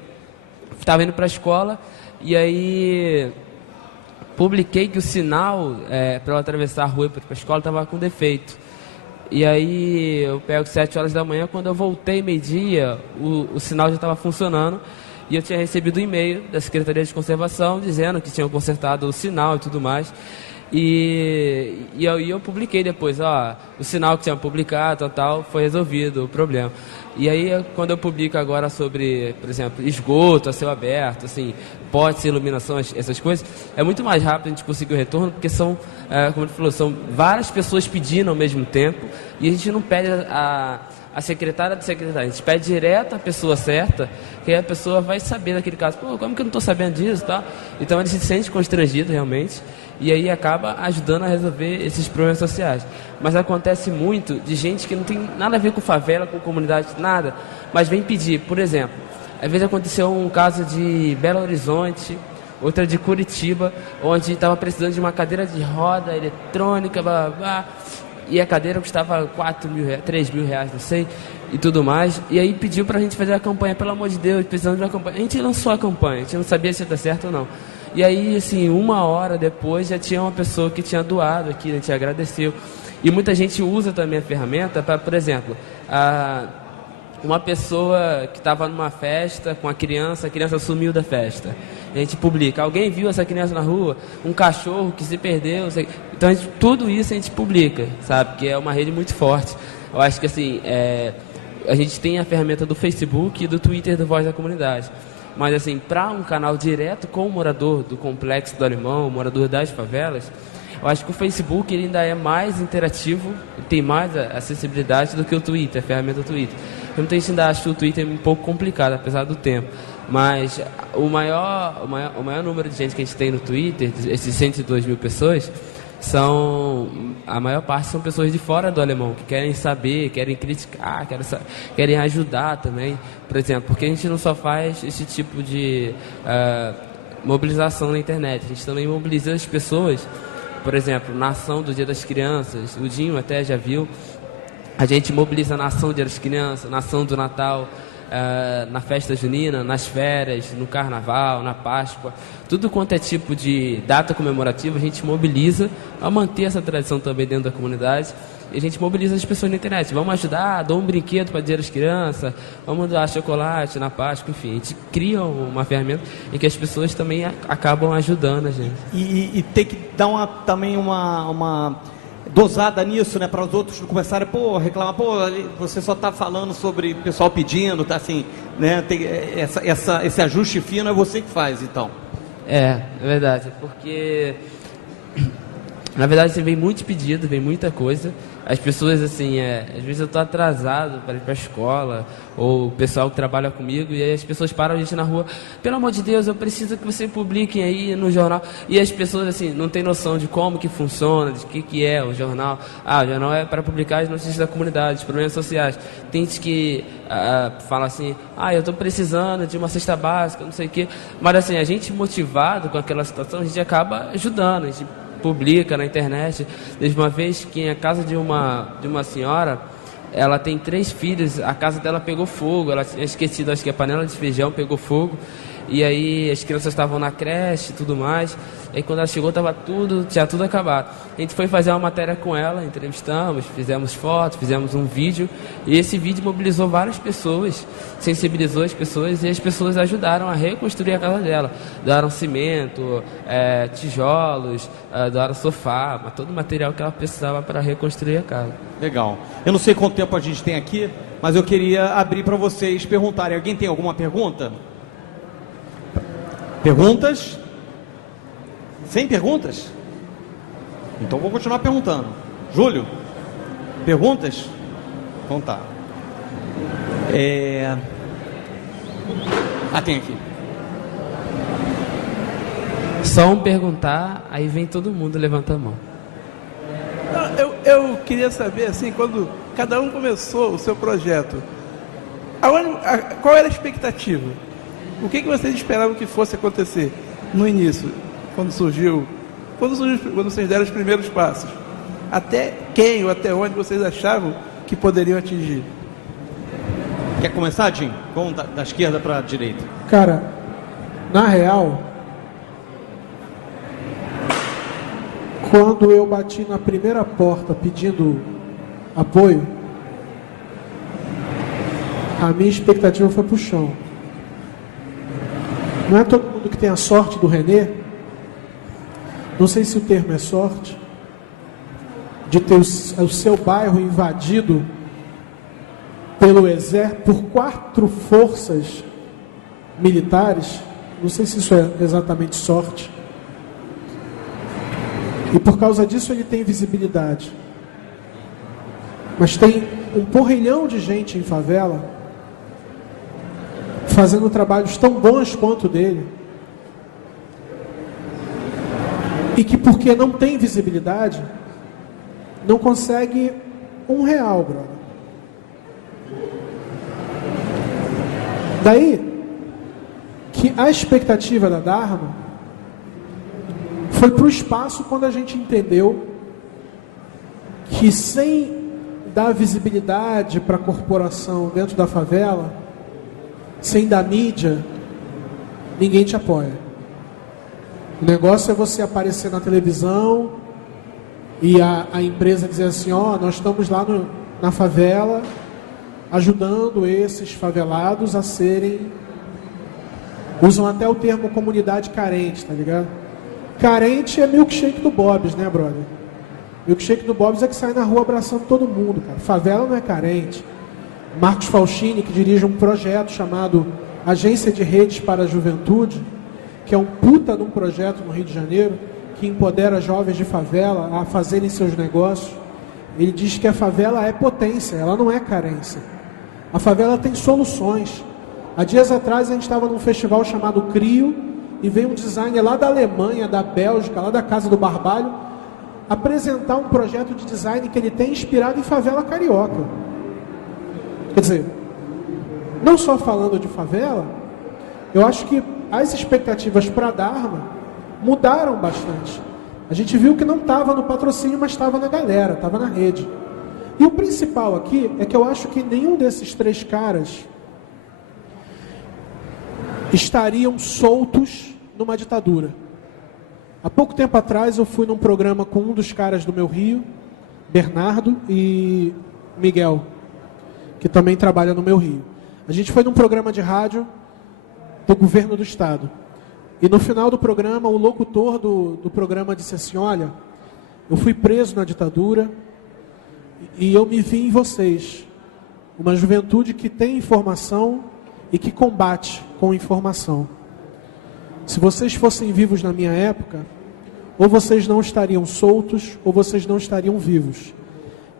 estava indo para a escola e aí publiquei que o sinal para eu atravessar a rua para a escola estava com defeito. E aí eu pego 7 horas da manhã, quando eu voltei meio-dia, o sinal já estava funcionando. E eu tinha recebido um e-mail da Secretaria de Conservação dizendo que tinham consertado o sinal e tudo mais. E eu publiquei depois, o sinal que tinha publicado, tal, foi resolvido o problema. E aí, quando eu publico agora sobre, por exemplo, esgoto a céu aberto, assim, potes, iluminação, essas coisas, é muito mais rápido a gente conseguir o retorno, porque são, como ele falou, são várias pessoas pedindo ao mesmo tempo, e a gente não pede a secretária do secretário, a gente pede direto a pessoa certa, que aí a pessoa vai saber daquele caso, pô, como que eu não estou sabendo disso, tá? Então ele se sente constrangido realmente, e aí acaba ajudando a resolver esses problemas sociais. Mas acontece muito de gente que não tem nada a ver com favela, com comunidade, nada, mas vem pedir, por exemplo, às vezes aconteceu um caso de Belo Horizonte, outra de Curitiba, onde estava precisando de uma cadeira de roda eletrônica, blá, blá, blá, e a cadeira custava 4 mil reais, 3 mil reais, não sei, e tudo mais. E aí pediu pra gente fazer a campanha, pelo amor de Deus, precisando de uma campanha. A gente lançou a campanha, a gente não sabia se ia dar certo ou não. E aí, assim, 1 hora depois já tinha uma pessoa que tinha doado aqui, a gente agradeceu. E muita gente usa também a ferramenta para, por exemplo, uma pessoa que estava numa festa com a criança sumiu da festa. A gente publica, alguém viu essa criança na rua? Um cachorro que se perdeu, então tudo isso a gente publica, sabe? Que é uma rede muito forte. Eu acho que assim, a gente tem a ferramenta do Facebook e do Twitter do Voz da Comunidade. Mas assim, para um canal direto com o morador do Complexo do Alemão, o morador das favelas, eu acho que o Facebook ele ainda é mais interativo, tem mais acessibilidade do que o Twitter, a ferramenta do Twitter. Muita gente ainda acha o Twitter um pouco complicado, apesar do tempo. Mas o maior número de gente que a gente tem no Twitter, esses 102 mil pessoas, a maior parte são pessoas de fora do alemão, que querem saber, querem criticar, querem ajudar também. Por exemplo, porque a gente não só faz esse tipo de mobilização na internet, a gente também mobiliza as pessoas. Por exemplo, na ação do Dia das Crianças, o Dinho até já viu, a gente mobiliza na ação do Dia das Crianças, na ação do Natal, na festa junina, nas férias, no carnaval, na Páscoa, tudo quanto é tipo de data comemorativa, a gente mobiliza a manter essa tradição também dentro da comunidade. E a gente mobiliza as pessoas na internet. Vamos ajudar, dou um brinquedo para o Dia das Crianças, vamos dar chocolate na Páscoa, enfim. A gente cria uma ferramenta em que as pessoas também acabam ajudando a gente. E tem que dar também uma dosada nisso, né, para os outros não começarem, reclamar, você só está falando sobre o pessoal pedindo, tá assim, né, tem esse ajuste fino é você que faz, então. É verdade, porque na verdade assim, vem muito pedido, vem muita coisa. As pessoas, assim, às vezes eu estou atrasado para ir para a escola, ou o pessoal que trabalha comigo, e aí as pessoas param a gente na rua, pelo amor de Deus, eu preciso que você publiquem aí no jornal. E as pessoas, assim, não têm noção de como que funciona, de que é o jornal. O jornal é para publicar as notícias da comunidade, os problemas sociais. Tem gente que fala assim, eu estou precisando de uma cesta básica, não sei o quê. Mas, assim, a gente motivado com aquela situação, a gente acaba ajudando, a gente publica na internet. Teve uma vez que a casa de uma senhora, ela tem 3 filhos, a casa dela pegou fogo, ela tinha esquecido, acho que a panela de feijão pegou fogo, e aí as crianças estavam na creche e tudo mais, e aí quando ela chegou tinha tudo acabado. A gente foi fazer uma matéria com ela, entrevistamos, fizemos fotos, fizemos um vídeo, e esse vídeo mobilizou várias pessoas, sensibilizou as pessoas, e as pessoas ajudaram a reconstruir a casa dela. Doaram cimento, tijolos, doaram sofá, todo o material que ela precisava para reconstruir a casa. Legal. Eu não sei quanto tempo a gente tem aqui, mas eu queria abrir para vocês perguntarem. Alguém tem alguma pergunta? Perguntas? Sem perguntas? Então vou continuar perguntando. Júlio, perguntas? Então tá. Tem aqui. Só um perguntar, aí vem todo mundo, levanta a mão. Eu queria saber, assim, quando cada um começou o seu projeto, qual era a expectativa? O que vocês esperavam que fosse acontecer no início, quando vocês deram os primeiros passos? Até quem ou até onde vocês achavam que poderiam atingir? Quer começar, Jim? Vamos da esquerda para a direita. Cara, na real, quando eu bati na primeira porta pedindo apoio, a minha expectativa foi pro chão. Não é todo mundo que tem a sorte do Renê, não sei se o termo é sorte, de ter o seu bairro invadido pelo exército, por 4 forças militares. Não sei se isso é exatamente sorte. E por causa disso ele tem visibilidade. Mas tem um porrilhão de gente em favela fazendo trabalhos tão bons quanto dele, e que porque não tem visibilidade não consegue R$1, brother. Daí que a expectativa da Dharma foi para o espaço quando a gente entendeu que sem dar visibilidade para a corporação dentro da favela, sem dar mídia, ninguém te apoia. O negócio é você aparecer na televisão e a empresa dizer assim, nós estamos lá na favela ajudando esses favelados a serem... Usam até o termo comunidade carente, tá ligado? Carente é milkshake do Bob's, né, brother? Milkshake do Bob's é que sai na rua abraçando todo mundo, cara. Favela não é carente. Marcos Falchini, que dirige um projeto chamado Agência de Redes para a Juventude, que é um puta de um projeto no Rio de Janeiro, que empodera jovens de favela a fazerem seus negócios. Ele diz que a favela é potência, ela não é carência. A favela tem soluções. Há dias atrás a gente estava num festival chamado CRIO, e veio um designer lá da Alemanha, da Bélgica, lá da Casa do Barbalho, apresentar um projeto de design que ele tem inspirado em favela carioca. Quer dizer, não só falando de favela, eu acho que as expectativas para a Dharma mudaram bastante. A gente viu que não estava no patrocínio, mas estava na galera, estava na rede. E o principal aqui é que eu acho que nenhum desses 3 caras estariam soltos numa ditadura. Há pouco tempo atrás eu fui num programa com um dos caras do meu Rio, Bernardo e Miguel, que também trabalha no meu Rio. A gente foi num programa de rádio do governo do estado. E no final do programa, o locutor do programa disse assim, olha, eu fui preso na ditadura e eu me vi em vocês. Uma juventude que tem informação e que combate com informação. Se vocês fossem vivos na minha época, ou vocês não estariam soltos, ou vocês não estariam vivos.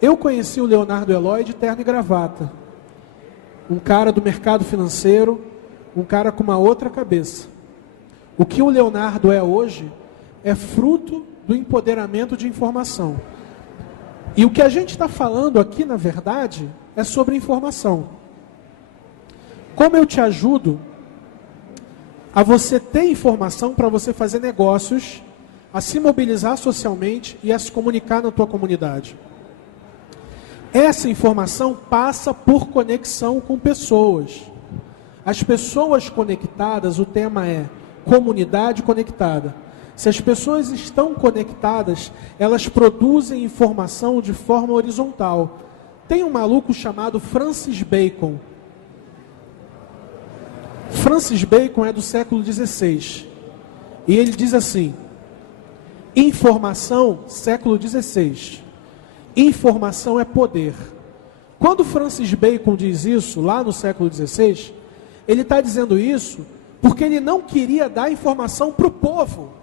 Eu conheci o Leonardo Eloy de terno e gravata. Um cara do mercado financeiro, um cara com uma outra cabeça. O que o Leonardo é hoje é fruto do empoderamento de informação. E o que a gente está falando aqui, na verdade, é sobre informação. Como eu te ajudo a você ter informação para você fazer negócios a se mobilizar socialmente e a se comunicar na tua comunidade. Essa informação passa por conexão com pessoas. As pessoas conectadas, o tema é comunidade conectada. Se as pessoas estão conectadas, elas produzem informação de forma horizontal. Tem um maluco chamado Francis Bacon. Francis Bacon é do século XVI. E ele diz assim: informação, século XVI. Informação é poder. Quando Francis Bacon diz isso, lá no século XVI, ele está dizendo isso porque ele não queria dar informação para o povo.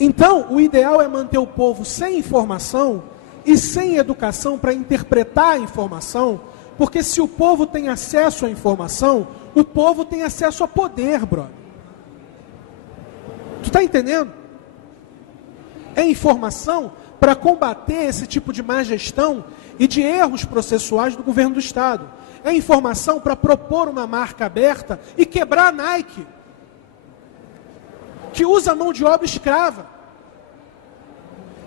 Então, o ideal é manter o povo sem informação e sem educação para interpretar a informação, porque se o povo tem acesso à informação, o povo tem acesso a poder, brother. Tu está entendendo? É informação para combater esse tipo de má gestão e de erros processuais do governo do Estado. É informação para propor uma marca aberta e quebrar a Nike, que usa mão de obra escrava.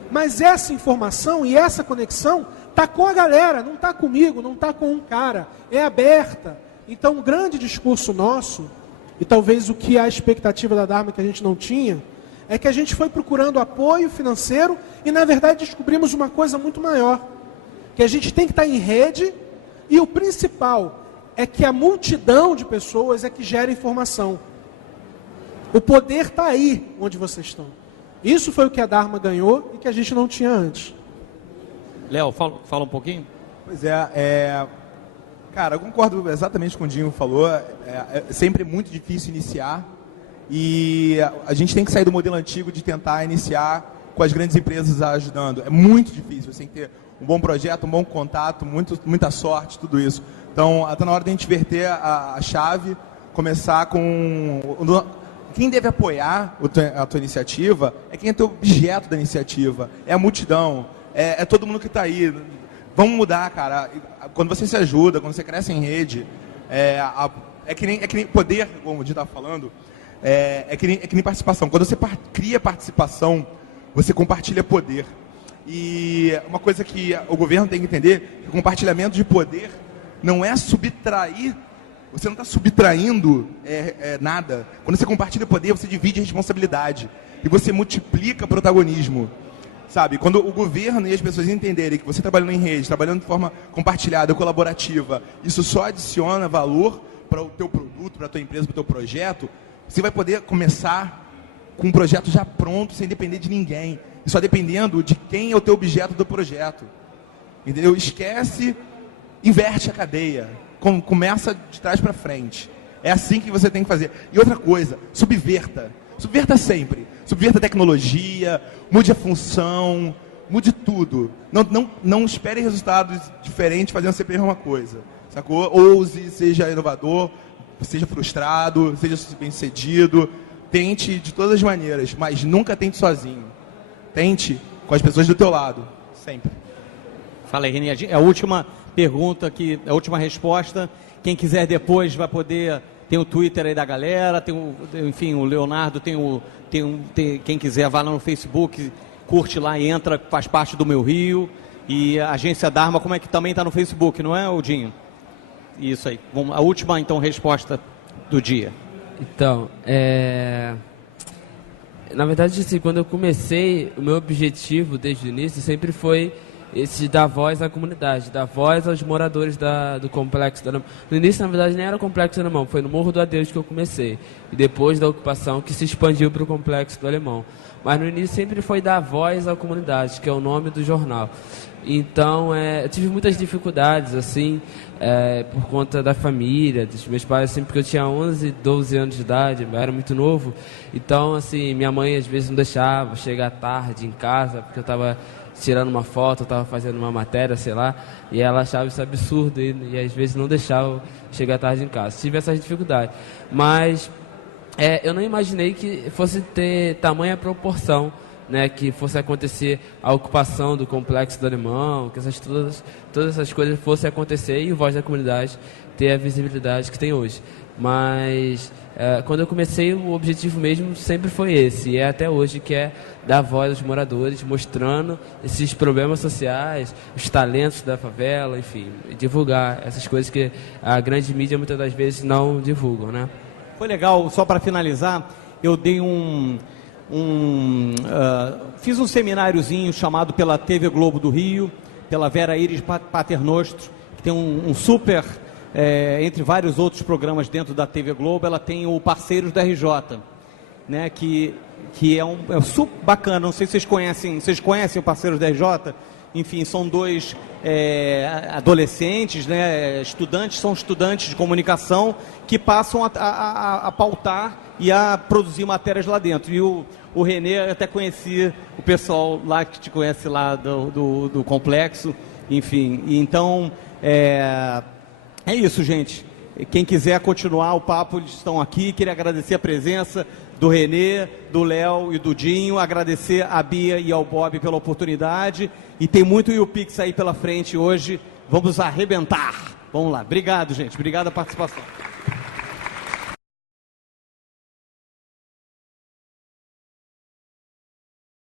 Mas essa informação e essa conexão está com a galera, não está comigo, não está com um cara, é aberta. Então, um grande discurso nosso, e talvez o que a expectativa da Dharma que a gente não tinha, é que a gente foi procurando apoio financeiro e, na verdade, descobrimos uma coisa muito maior, que a gente tem que estar em rede, e o principal é que a multidão de pessoas é que gera informação. O poder está aí onde vocês estão. Isso foi o que a Dharma ganhou e que a gente não tinha antes. Léo, fala um pouquinho. Pois cara, eu concordo exatamente com o Dinho falou. É sempre muito difícil iniciar e a gente tem que sair do modelo antigo de tentar iniciar com as grandes empresas ajudando. É muito difícil, você tem que ter um bom projeto, um bom contato, muita sorte, tudo isso. Então, está na hora de a gente inverter a chave, começar com... Quem deve apoiar a tua iniciativa é quem é teu objeto da iniciativa, é a multidão, é todo mundo que está aí. Vamos mudar, cara. Quando você se ajuda, quando você cresce em rede, é que nem poder, como o Di estava falando, é que nem participação. Quando você cria participação, você compartilha poder. E uma coisa que o governo tem que entender, que o compartilhamento de poder não é subtrair. Você não está subtraindo nada. Quando você compartilha poder, você divide a responsabilidade. E você multiplica protagonismo. Sabe? Quando o governo e as pessoas entenderem que você trabalhando em rede, trabalhando de forma compartilhada, colaborativa, isso só adiciona valor para o teu produto, para a tua empresa, para o teu projeto, você vai poder começar com um projeto já pronto, sem depender de ninguém. E só dependendo de quem é o teu objeto do projeto. Entendeu? Esquece, inverte a cadeia. Começa de trás para frente. É assim que você tem que fazer. E outra coisa, subverta. Subverta sempre. Subverta a tecnologia, mude a função, mude tudo. Não espere resultados diferentes fazendo sempre a mesma coisa. Sacou? Ouse, seja inovador, seja frustrado, seja bem-sucedido. Tente de todas as maneiras, mas nunca tente sozinho. Tente com as pessoas do teu lado, sempre. Fala aí, René. A última pergunta aqui, a última resposta. Quem quiser depois vai poder... Tem o Twitter aí da galera, enfim, o Leonardo quem quiser vai lá no Facebook, curte lá e entra, faz parte do Meu Rio. E a Agência Dharma, como é que também está no Facebook, não é, Odinho? Isso aí. A última, então, resposta do dia. Então, na verdade, assim, quando eu comecei, o meu objetivo desde o início sempre foi esse de dar voz à comunidade, dar voz aos moradores do Complexo do Alemão. No início, na verdade, nem era o Complexo do Alemão, foi no Morro do Adeus que eu comecei. E depois da ocupação que se expandiu para o Complexo do Alemão. Mas no início sempre foi dar voz à comunidade, que é o nome do jornal. Então, eu tive muitas dificuldades, assim, por conta da família, dos meus pais, assim, porque eu tinha 11, 12 anos de idade, eu era muito novo. Então, assim, minha mãe às vezes não deixava chegar tarde em casa, porque eu estava tirando uma foto, eu estava fazendo uma matéria, sei lá, e ela achava isso absurdo e às vezes não deixava eu chegar tarde em casa. Tive essas dificuldades. Mas eu não imaginei que fosse ter tamanha proporção né, que fosse acontecer a ocupação do Complexo do Alemão, que todas essas coisas fossem acontecer e o Voz da Comunidade ter a visibilidade que tem hoje. Mas quando eu comecei, o objetivo mesmo sempre foi esse, e é até hoje, que é dar voz aos moradores, mostrando esses problemas sociais, os talentos da favela, enfim, divulgar essas coisas que a grande mídia muitas das vezes não divulgam, né? Foi legal, só para finalizar, eu dei fiz um semináriozinho chamado pela TV Globo do Rio, pela Vera Iris Paternostro, que tem um super... entre vários outros programas dentro da TV Globo, ela tem o Parceiros da RJ, né, que é super bacana. Não sei se vocês conhecem o Parceiros da RJ? Enfim, são dois adolescentes, né, são estudantes de comunicação que passam a pautar e a produzir matérias lá dentro. E o Renê, eu até conheci o pessoal lá que te conhece lá do complexo, enfim. Então, é isso, gente. Quem quiser continuar o papo, eles estão aqui. Queria agradecer a presença do Renê, do Léo e do Dinho. Agradecer a Bia e ao Bob pela oportunidade. E tem muito YouPix aí pela frente hoje. Vamos arrebentar. Vamos lá. Obrigado, gente. Obrigado a participação.